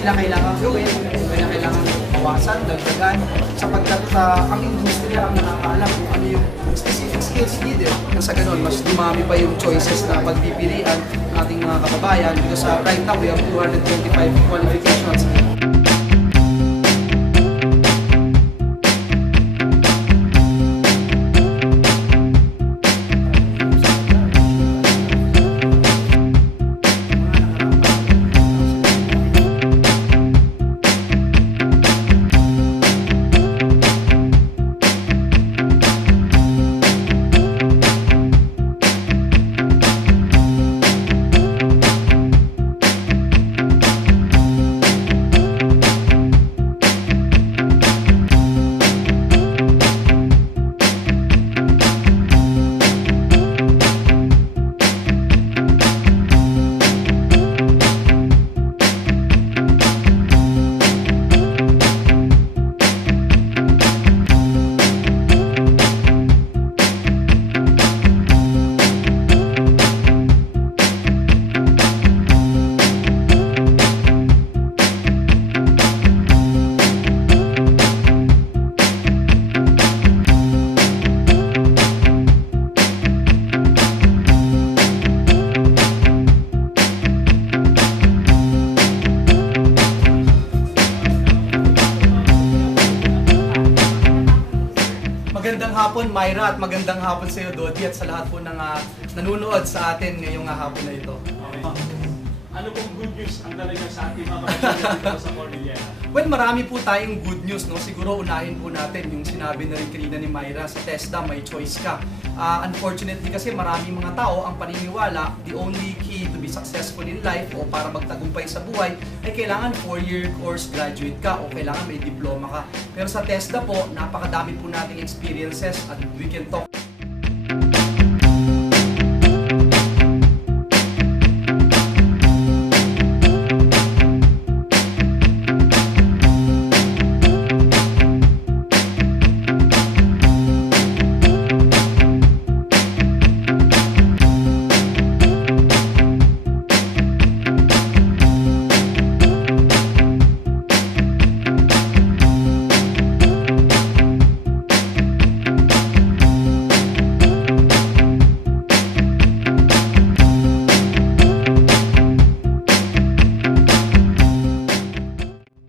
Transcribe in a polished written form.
na kailangan gawin, may na kailangan bawasan, dagdagan, sapagkat ang industriya ang nakakaalam kung ano yung specific skills needed. Nang sa ganun, mas dumami pa yung choices na pagpipilian ng ating mga kababayan because right now we have 225 qualifications. Magandang hapon, Myra, at magandang hapon sa iyo, Dodi, at sa lahat po ng nanonood sa atin ngayong hapon na ito. Okay. Ano pong good news ang talaga sa ating mga kapatid dito sa Cordillera? Well, marami po tayong good news, no? Siguro unahin po natin yung sinabi na rin kanina ni Myra sa TESDA, may choice ka. Unfortunately kasi maraming mga tao ang paniniwala, the only key to be successful in life o para magtagumpay sa buhay ay kailangan 4-year course graduate ka o kailangan may diploma ka. Pero sa TESDA po, napakadami po nating experiences at we can talk